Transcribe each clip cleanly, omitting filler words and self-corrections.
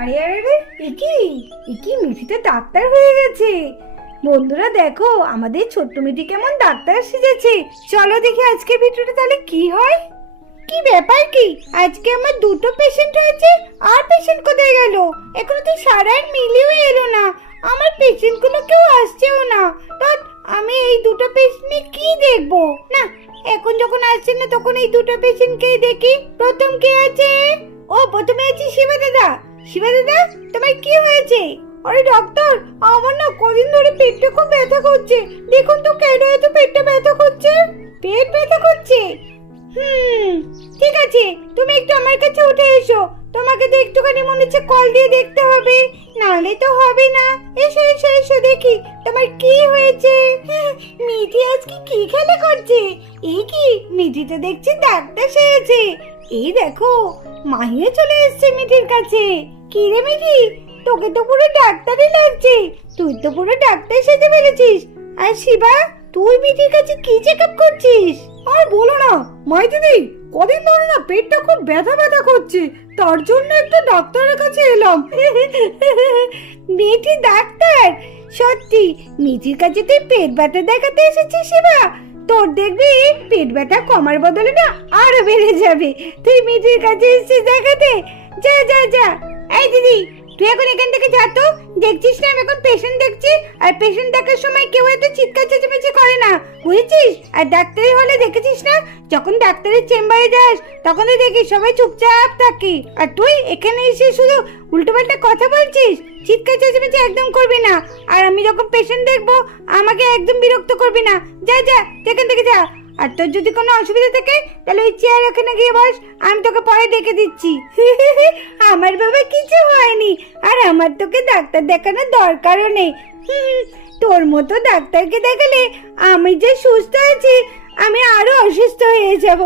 আরে আরে আরে, এ কি মিঠিটা ডাক্তার হয়ে গেছে। বন্ধুরা দেখো আমাদের ছোট্ট মিঠি কেমন ডাক্তার সেজেছে। চলো দেখি আজকে ভিডিওটা তাহলে কি হয়। কি ব্যাপার কি, আজকে আমার দুটো পেশেন্ট হয়েছে আর পেশেন্ট কোথায় গেল? এখনো তো সারার মিলিও এলো না, আমার পেশেন্ট গুলো কেউ আসছেও না। আমি এই দুটো পেশেন্ট কি দেখবো? না, এখন যখন আসছে না তখন এই দুটো পেশেন্টকেই দেখি। প্রথম কে আছে? ও প্রথমে আছে শিবা দাদা। শিবা দাদা, তোমার কি হয়েছে? আরে ডাক্তার, আমার না কদিন ধরে পেটটা খুব ব্যথা করছে। দেখুন তো কেন এত পেটটা ব্যথা করছে। পেট ব্যথা করছে? ঠিক আছে, তুমি একটু আমার কাছে উঠে এসো। তোমাকে তো একটুখানি মনে হচ্ছে কল দিয়ে দেখতে হবে, নাহলে তো হবে না। এসো এসো এসো দেখি তোমার কি হয়েছে। মিঠি আজকে কি খেলা করছে? এই কি, মিঠি তো দেখছি ডাক্তার সেজেছে। এই দেখো মাহিও চলে এসেছে মিঠির কাছে। কি রে মিঠি, তোকে তো পুরো ডাক্তারই লাগছে। তুই তো পুরো ডাক্তার সেজে ফেলেছিস। আর শিবা, তুই মিঠির কাছে কি চেকআপ করছিস? আর বলো না মাই দিদি, কদিন ধরে না পেটটা খুব ব্যথা ব্যথা করছে, তার জন্য একটু ডাক্তারের কাছে এলাম। মিঠি ডাক্তার? সত্যি মিঠির কাছে তুই পেট ব্যথা দেখাতে এসেছিস শিবা? তোর দেখবি পেট ব্যথা কমার বদলে না আরো বেড়ে যাবে। তুই মিঠির কাছে এসেছিস দেখাতে? যা যা যা। এই দিদি, তুই এখন এখান থেকে যা তো। দেখছিস না আমি এখন পেশেন্ট দেখছি, আর পেশেন্ট দেখার সময় কেউ এত চিৎকার চেঁচামেচি করে না, বুঝেছিস? আর ডাক্তারি হলে দেখেছিস না, যখন ডাক্তারের চেম্বারে যাস তখন তো দেখি সবাই চুপচাপ থাকে, আর তুই এখানে এসে শুধু উল্টোপাল্টা কথা বলছিস। চিৎকার চেঁচামেচি একদম করবি না, আর আমি যখন পেশেন্ট দেখবো আমাকে একদম বিরক্ত করবি না। যা যা এখান থেকে যা। আর তোর যদি কোনো অসুবিধা থাকে তাহলে ওই চেয়ার ওখানে গিয়ে বস, আমি তোকে পরে ডেকে দিচ্ছি। আমার বাবা কিছু হয়নি, আর আমার তোকে ডাক্তার দেখানোর দরকারও নেই। তোর মতো ডাক্তারকে দেখালে আমি যে সুস্থ আছি আমি আরো অসুস্থ হয়ে যাব।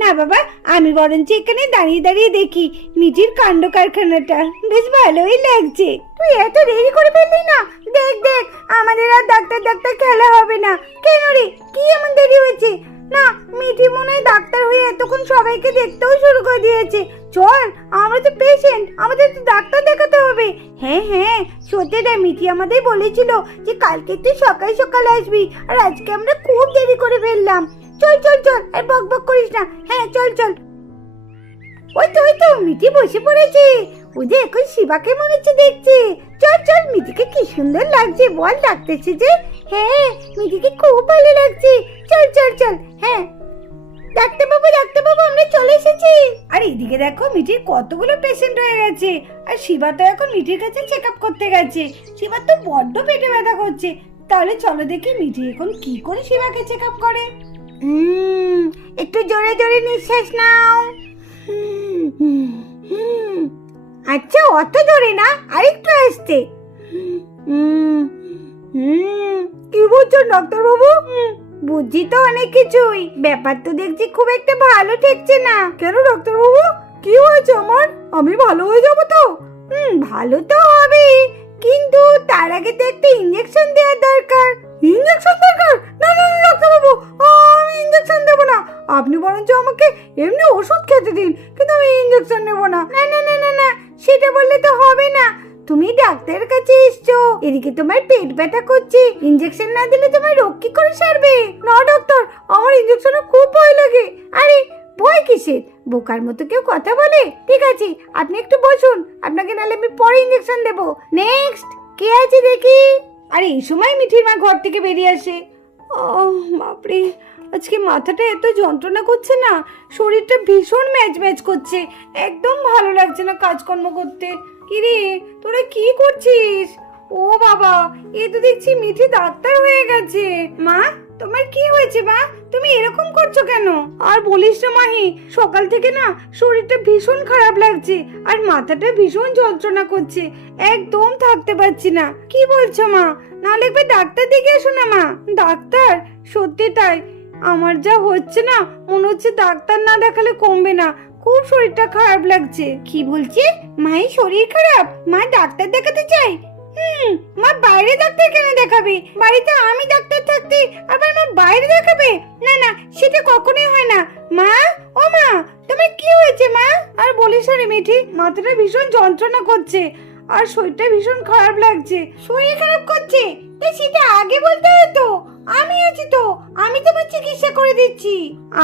না বাবা, আমি বরঞ্চ এখানে দাঁড়িয়ে দাঁড়িয়ে দেখি মিঠির কাণ্ড কারখানাটা, বেশ ভালোই লাগছে। তুই এত দেরি করে ফেললি না, দেখ দেখ আমাদের আর ডাক্তার ডাক্তার খেলা হবে না। কেন রে, কি এমন দেরি হয়েছে? না, মিঠি মনে হয় ডাক্তার হয়ে এতক্ষণ সবাইকে দেখতেও শুরু করে দিয়েছে। চল, আমরা তো পেশেন্ট, আমাদের তো ডাক্তার দেখাতে হবে। হ্যাঁ হ্যাঁ, সত্যি রে, মিঠি আমাদের বলেছিল যে কালকে তুই সকাল সকাল আসবি, আর আজকে আমরা খুব দেরি করে ফেললাম। চল চল চল, আর বক বক করিস না। হ্যাঁ চল চল। ওই তো মিঠি বসে পড়েছে। ও যে এখন শিবাকে মনে হচ্ছে দেখছে। চল চল, মিঠিকে কি সুন্দর লাগছে বল ডাকতেছে যে। হ্যাঁ, মিঠিকে খুব ভালো লাগছে। চল চল চল। হ্যাঁ ডাক্তারবাবু, ডাক্তারবাবু আমরা চলে এসেছি। আর এদিকে দেখো মিঠির কতগুলো পেশেন্ট হয়ে গেছে, আর শিবা তো এখন মিঠির কাছে চেকআপ করতে গেছে। শিবা তো বড্ড পেটে ব্যথা করছে। তাহলে চলো দেখি মিঠি এখন কি করে শিবাকে চেকআপ করে। একটু জোরে জোরে নিঃশ্বাস নাও। আচ্ছা, অত জোরে না, আরেকটু আস্তে। কি বলছো ডাক্তারবাবু? বুঝছি তো অনেক কিছুই, ব্যাপার তো দেখছি খুব একটা ভালো ঠেকছে না। কেন ডাক্তারবাবু, কি হয়েছে আমার? আমি ভালো হয়ে যাবো তো? ভালো তো হবে, কিন্তু তার আগে তো একটা ইনজেকশন দেওয়ার দরকার। ইনজেকশন দরকার? না না না ডাক্তারবাবু, আমি ইনজেকশন দেবো না। আপনি বরঞ্চ আমাকে এমনি ওষুধ খেতে দিন, কিন্তু আমি ইনজেকশন নেবো না। না না না না না, সেটা বললে তো হবে না। তুমি ডাক্তারের কাছে এসছো, এদিকে তোমার পেট ব্যথা করছে, ইনজেকশন না দিলে তোমার রোগ কি করে সারবে? না ডাক্তার, আমার ইনজেকশনে খুব ভয় লাগে। আরে ভয় কিসের, বোকার মতো কেউ কথা বলে? ঠিক আছে, আপনি একটু বসুন, আপনাকে নাহলে আমি পরে ইনজেকশন দেবো। নেক্সট কে আছে দেখি। আরে এই সময় মিঠির মা ঘর থেকে বেরিয়ে আসে। ও বাপরে, আজকে মাথাটা এত যন্ত্রণা করছে না, শরীরটা ভীষণ ম্যাচ ম্যাচ করছে, একদম ভালো লাগছে না কাজকর্ম করতে। কিরে তোরা কি করছিস? ও বাবা, এ তো দেখছি মিঠি ডাক্তার হয়ে গেছে। মা, তোমার কি হয়েছে মা? তুমি এরকম করছো কেন? আর বলিস না মাহি, সকাল থেকে না শরীরটা ভীষণ খারাপ লাগছে, আর মাথাটা ভীষণ যন্ত্রণা করছে, একদম থাকতে পারছি না। কি বলছো মা? নাহলে একবার ডাক্তার দেখে এসো না মা। ডাক্তার? সত্যি তাই, আমার যা হচ্ছে না মনে হচ্ছে ডাক্তার না দেখালে কমবে না, খুব শরীরটা খারাপ লাগছে। কি বলছে? মায়ের শরীর খারাপ, মা ডাক্তার দেখাতে চাই? মা বাইরে ডাক্তার কেন দেখাবে? বাড়িতে আমি ডাক্তার থাকতে আবার মা বাইরে দেখাবে? না না, সেটা কখনোই হয় না। মা, ও মা, তোমার কি হয়েছে মা? আর বলিস রে মিঠি, মাথাটা ভীষণ যন্ত্রণা করছে আর শরীরটা ভীষণ খারাপ লাগছে। শরীর খারাপ করছে? তাই সেটা আগে বলতে হতো। আমি আছি তো, আমি তোমার চিকিৎসা করে দিচ্ছি।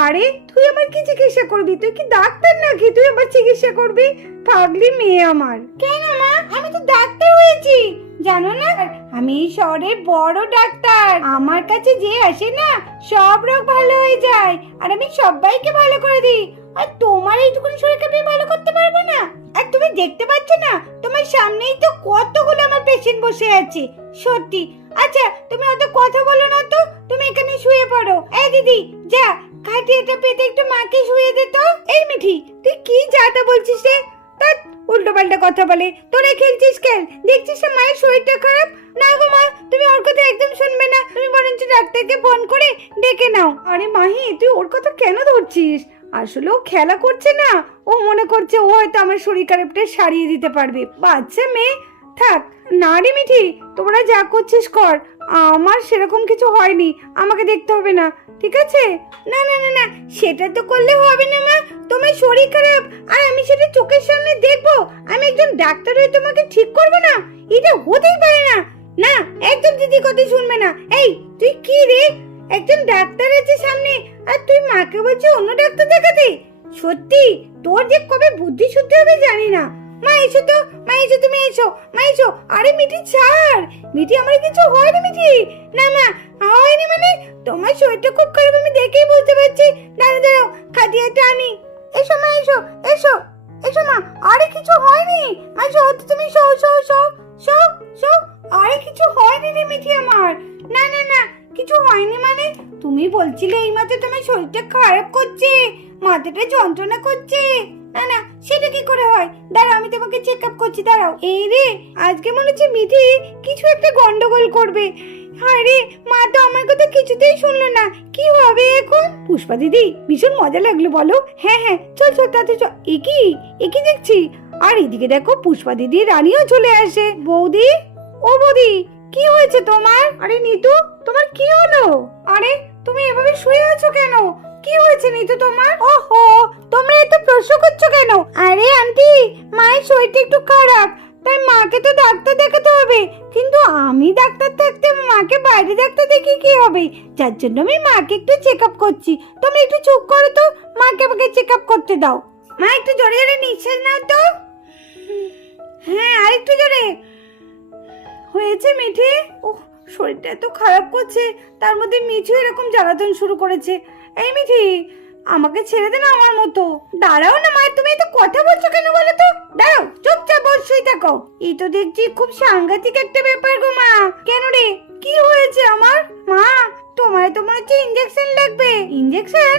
আরে তুই আমার কি চিকিৎসা করবি? তুই কি ডাক্তার নাকি তুই আমার চিকিৎসা করবি? পাগলি মেয়ে আমার। কেন মা, আমি তো ডাক্তার হয়েছি জানো না, আমি এই শহরের বড় ডাক্তার। আমার কাছে যে আসে না সব রোগ ভালো হয়ে যায় আর আমি সবাইকে ভালো করে দিই। আর তোমার এইটুকুনি শরীরকে আমি ভালো করতে পারবো না? আর তুমি দেখতে পাচ্ছ না তোমার সামনেই তো কতগুলো আমার পেশেন্ট বসে আছে। সত্যি। আচ্ছা তুমি অত কথা বলো না তো, তুমি এখানে শুয়ে পড়ো। এই দিদি যা খাটিয়াটা পেতে একটু মাকে শুয়ে দে তো। এই মিঠি তুই কি যাতা বলছিস রে? তা উল্টো পাল্টা কথা বলে। তোরা খেলছিস কেন? দেখছিস না মায়ের শরীরটা খারাপ। না গো মা, তুমি ওর কথা একদম শুনবে না, তুমি বরঞ্চ ডাক্তারকে ফোন করে ডেকে নাও। আরে মাহি তুই ওর কথা কেন ধরছিস? আসলে ও খেলা করছে না, ও মনে করছে ও হয়তো আমার শরীর খারাপটা সারিয়ে দিতে পারবে। বাচ্চা মেয়ে, থাক না রে মিঠি, তোমরা যা করছিস কর, আমার সেরকম কিছু হয়নি, আমাকে দেখতে হবে না, ঠিক আছে? না না না না, সেটা তো করলে হবে না মা, তোমার শরীর খারাপ আর আমি সেটা চোখের সামনে দেখবো, আমি একজন ডাক্তার হয়ে তোমাকে ঠিক করবো না? এটা হতেই পারে না। না একদম দিদি কথা শুনবে না। এই তুই কি রে, একজন ডাক্তার আছে সামনে আর তুই মাকে বলছিস অন্য ডাক্তার দেখাতে? সত্যি তোর যে কবে বুদ্ধি শুদ্ধি হবে জানি না। মা এসো তো, মা এসো, তুমি এসো, মা এসো। আরে মিঠি ছাড়, মিঠি আমার কিছু হয়নি মিঠি। না মা হয়নি মানে? তোমার শরীরটা খুব খারাপ আমি দেখেই বুঝতে পারছি। দাঁড়াও দাঁড়াও খাটিয়াটা আনি। এসো মা এসো, এসো এসো মা। আরে কিছু হয়নি মা, শো তুমি, show show show show show. আরে কিছু হয়নি রে মিঠি আমার। না না না কিছু হয়নি মানে? তুমি বলছিলে এইমাত্র তোমার শরীরটা খারাপ করছে, মাথাটা যন্ত্রণা করছে। না না সেটা কি করে হয়? দাঁড়াও আমি তোমাকে চেক আপ করছি, দাঁড়াও। এই রে আজকে মনে হচ্ছে মিঠি কিছু একটা গন্ডগোল করবে। আরে মা তো আমার কথা কিছুতেই শুনলো না, কি হবে এখন? পুষ্পা দিদি ভীষণ মজা লাগলো বলো? হ্যাঁ হ্যাঁ চল চল তাতে চল। একই দেখছি। আর এদিকে দেখো পুষ্পা দিদি রানীও চলে আসে। বৌদি, ও বৌদি কি হয়েছে তোমার? আরে নিতু তোমার কি হলো? আরে তুমি এভাবে শুয়ে আছো কেন? কি হয়েছে নিতু তোমার? ওহো তোমরা এত প্রশ্ন করছো কেন? আরে আন্টি মায়ের শরীরটা একটু খারাপ, তাই মাকে তো ডাক্তার দেখাতে হবে, কিন্তু আমি ডাক্তার থাকতে মাকে বাইরে ডাক্তার দেখি কি হবে? যার জন্য আমি মাকে একটু চেক আপ করছি। তুমি একটু চুপ করো তো, মাকে আমাকে চেক আপ করতে দাও। মা একটু জোরে জোরে নিঃশ্বাস নাও তো। হ্যাঁ আর একটু জোরে। হয়েছে মিঠি? ওহ শরীরটা এত খারাপ করছে, তার মধ্যে মিঠু এরকম জ্বালাতন শুরু করেছে। এই মিঠি আমাকে ছেড়ে দে না আমার মতো। দাঁড়াও না মা, তুমি এত কথা বলছো কেন বলো তো? দাঁড়াও চুপচাপ বসেই থাকো। এই তো দেখছি খুব সাংঘাতিক একটা ব্যাপার গো মা। কেন রে কি হয়েছে আমার? মা তোমার তো মনে হচ্ছে ইনজেকশন লাগবে। ইনজেকশন?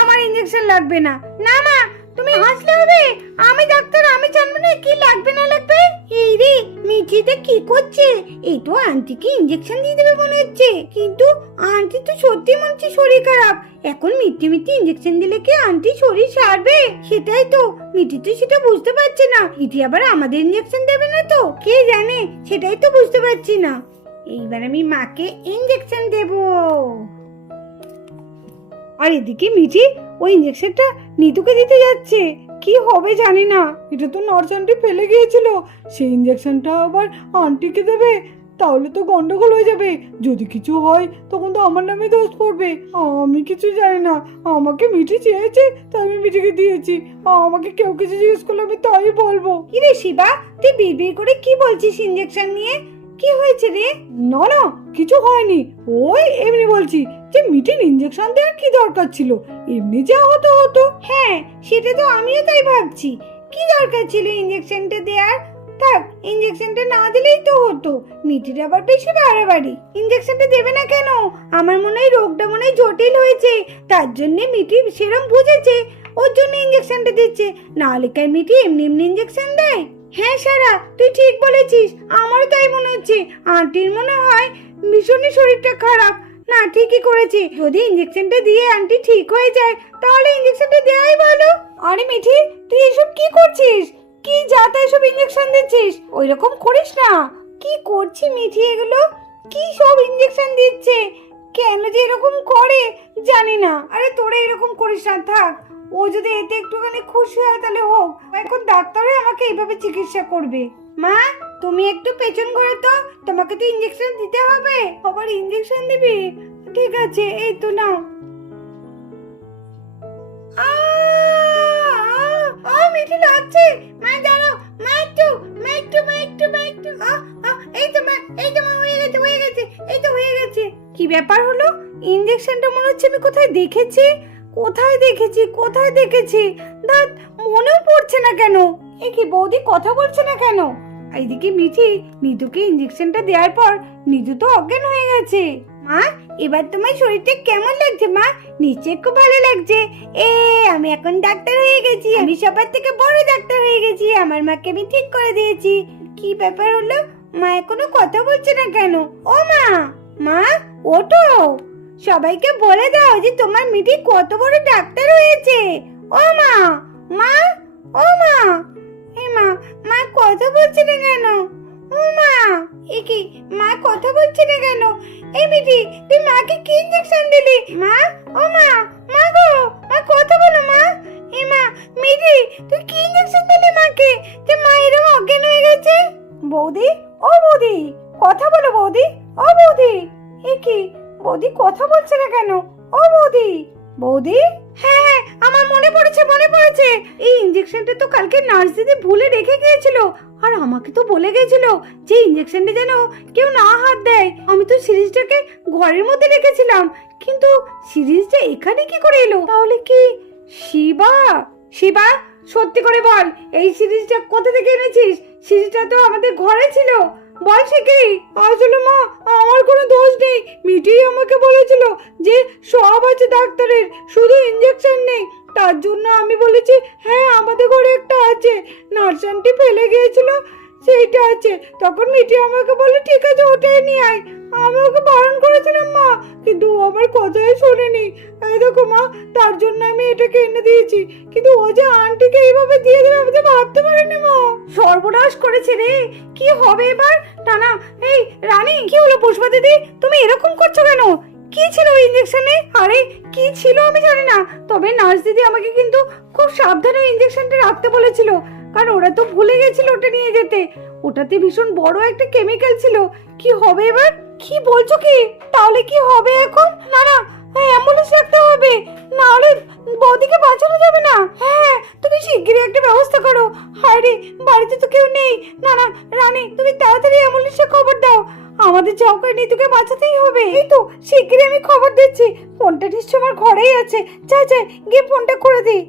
আমার ইনজেকশন লাগবে না। না মা তুমি হাসলে হবে, আমি ডাক্তার, আমি জানবো না কি লাগবে না লাগবে। এই রে মিঠিটা কি করছে? এই তো আন্টিকে ইনজেকশন দিয়ে দেবে মনে হচ্ছে, কিন্তু আন্টি তো সত্যি মনে হচ্ছে শরীর খারাপ। এখন মিঠি মিঠি ইনজেকশন দিলে কি আন্টি শরীর সারবে? সেটাই তো মিঠি তো সেটা বুঝতে পারছে না। মিঠি আবার আমাদের ইনজেকশন দেবে না তো, কে জানে, সেটাই তো বুঝতে পারছি না। এইবার আমি মাকে ইনজেকশন দেবো। আর এদিকে মিঠি ওই ইনজেকশনটা নিতুকে দিতে যাচ্ছে, কি হবে জানি না। এটা তো নার্স আন্টি ফেলে গিয়েছিল, সেই ইঞ্জেকশনটা আবার আন্টিকে দেবে, তাহলে তো গন্ডগোল হয়ে যাবে। যদি কিছু হয় তখন তো আমার নামে দোষ পড়বে। আমি কিছু জানি না, আমাকে মিঠি চেয়েছে তাই আমি মিঠিকে দিয়েছি। আমাকে কেউ কিছু জিজ্ঞেস করলে আমি তাই বলবো। কি রে শিবা, তুই বিড়বিড় করে কি বলছিস ইনজেকশন নিয়ে? কি হয়েছে রে? না না কিছু হয়নি, ওই এমনি বলছি যে মিঠির ইঞ্জেকশন দেওয়ার কি দরকার ছিল, এমনি যা হতো হতো। হ্যাঁ সেটা তো আমিও তাই ভাবছি, কি দরকার ছিল ইনজেকশনটা দেওয়ার? থাক ইনজেকশনটা না দিলেই তো হতো। মিঠির আবার বেশি বাড়াবাড়ি। ইনজেকশনটা দেবে না কেন? আমার মনে হয় রোগটা মনে হয় জটিল হয়েছে, তার জন্য মিঠি সেরম বুঝেছে, ওর জন্য ইনজেকশনটা দিচ্ছে। নাহলে কার মিঠি এমনি এমনি ইনজেকশন দেয়? হ্যাঁ সারা তুই ঠিক বলেছিস, আমারও তাই মনে হচ্ছে। আন্টির মনে হয় ভীষণই শরীরটা খারাপ। না ঠিকই করেছে, যদি ইনজেকশনটা দিয়ে আন্টি ঠিক হয়ে যায় তাহলে ইনজেকশনটা দেওয়াই ভালো। আরে মিঠি তুই এসব কি করছিস? কি যাতা এসব ইনজেকশন দিচ্ছিস? ওইরকম করিস না। কি করছি মিঠি এগুলো? কি সব ইনজেকশন দিচ্ছে? কেন যে এরকম করে জানি না। আরে তোরা এরকম করিস না, থাক। ও যদি এতে একটুখানি খুশি হয় তাহলে হোক। এখন ডাক্তারই আমাকে এইভাবে চিকিৎসা করবে। মা, তুমি একটু পেছন ঘোরো তো, তোমাকে তো ইঞ্জেকশন দিতে হবে। আবার ইঞ্জেকশন দিবি? ঠিক আছে, এই তো নাও। মিঠি লাগছে। মা দাঁড়াও, মা একটু, মা একটু, মা একটু, মা একটু। এই তো মা, এই তো মা, হয়ে গেছে, হয়ে গেছে, এই তো হয়ে গেছে। কি ব্যাপার হলো? ইঞ্জেকশনটা মনে হচ্ছে আমি কোথায় দেখেছি, কোথায় দেখেছি, কোথায় দেখেছি। দাঁত মনেও পড়ছে না কেন। এ কি বৌদি কথা বলছে না কেন? এইদিকে মিঠি নিতুকে ইঞ্জেকশনটা দেওয়ার পর নিতু তো অজ্ঞান হয়ে গেছে। মা, এবার তোমার শরীরটা কেমন লাগছে মা? নিশ্চয় খুব ভালো লাগছে। আমি এখন ডাক্তার হয়ে গেছি, আমি সবার থেকে বড় ডাক্তার হয়ে গেছি। আমার মাকে আমি ঠিক করে দিয়েছি। কি ব্যাপার হলো? মা এখনো কথা বলছে না কেন? ও মা, মা ওঠো, সবাইকে বলে দাও যে তোমার মিঠি কত বড় ডাক্তার হয়েছে। ও মা, মা, ও মা, মা, মা কথা বলছে না কেন? ও মা, এ কি মা কথা বলছে না কেন? এই মিঠি, তুই মাকে কি ইঞ্জেকশন দিলি? মা, ও মা, মা গো, মা কথা বলো মা। মা, মিঠি তুই কি ইঞ্জেকশন দিলি মাকে যে মা এরকম অজ্ঞান হয়ে গেছে? বৌদি, ও বৌদি, কথা বলো বৌদি, ও বৌদি। এ কি বৌদি কথা বলছে না কেন? ও বৌদি, বৌদি। হ্যাঁ হ্যাঁ, আমার মনে পড়েছে, মনে পড়েছে। এই ইঞ্জেকশনটা তো কালকে নার্স দিদি ভুলে রেখে গিয়েছিল, আর আমাকে তো বলে গেছিল যে ইঞ্জেকশনটা যেন কেউ না হাত দেয়। আমি তো সিরিজটাকে ঘরের মধ্যে রেখেছিলাম, কিন্তু সিরিজটা এখানে কি করে এলো? তাহলে কি শিবা? শিবা, সত্যি করে বল, এই সিরিজটা কোথা থেকে এনেছিস? সিরিজটা তো আমাদের ঘরে ছিল, বল সে কি? আসলে মা, আমার কোনো দোষ নেই। মিঠি আমাকে বলেছিল যে সব আছে ডাক্তারের, শুধু ইঞ্জেকশন নেই। তার জন্য আমি বলেছি হ্যাঁ আমাদের ঘরে একটা আছে, নার্স আন্টি ফেলে গিয়েছিল সেইটা আছে। তখন মিঠি আমাকে বলে ঠিক আছে ওটাই নিয়ে আয়। আমি ওকে বারণ করেছিলাম মা, কিন্তু ও আমার কথাই শোনেনি। এই দেখো মা, তার জন্য আমি এটাকে এনে দিয়েছি, কিন্তু ও যে আন্টিকে এইভাবে দিয়ে দেবে আমি তো ভাবতে পারিনি মা। সর্বনাশ করেছে রে, কি হবে এবার? টানা, এই রানী, কি হলো? পুষ্পা দিদি, তুমি এরকম করছো কেন? কি ছিল ওই ইঞ্জেকশনে? আরে কি ছিল আমি জানি না, তবে নার্স দিদি আমাকে কিন্তু খুব সাবধানে ইঞ্জেকশনটা রাখতে বলেছিল, কারণ ওরা তো ভুলে গেছিল ওটা নিয়ে যেতে। ওটাতে ভীষণ বড় একটা কেমিক্যাল ছিল। কি হবে এবার? কি বলছো কি? তাহলে কি হবে এখন? না না, অ্যাম্বুলেন্স রাখতে হবে, না হলে বৌদিকে বাঁচানো যাবে না। হ্যাঁ, তুমি শিগগিরই একটা ব্যবস্থা করো। হায়রে, বাড়িতে তো কেউ নেই। না না রানী, তুমি তাড়াতাড়ি অ্যাম্বুলেন্সে খবর দাও, আমাদের চৌকায় নিতুকে বাঁচাতেই হবে। এই তো শিগগিরই আমি খবর দিচ্ছি। ফোনটা নিশ্চয় আমার ঘরেই আছে, যাই যাই গিয়ে ফোনটা করে দিই।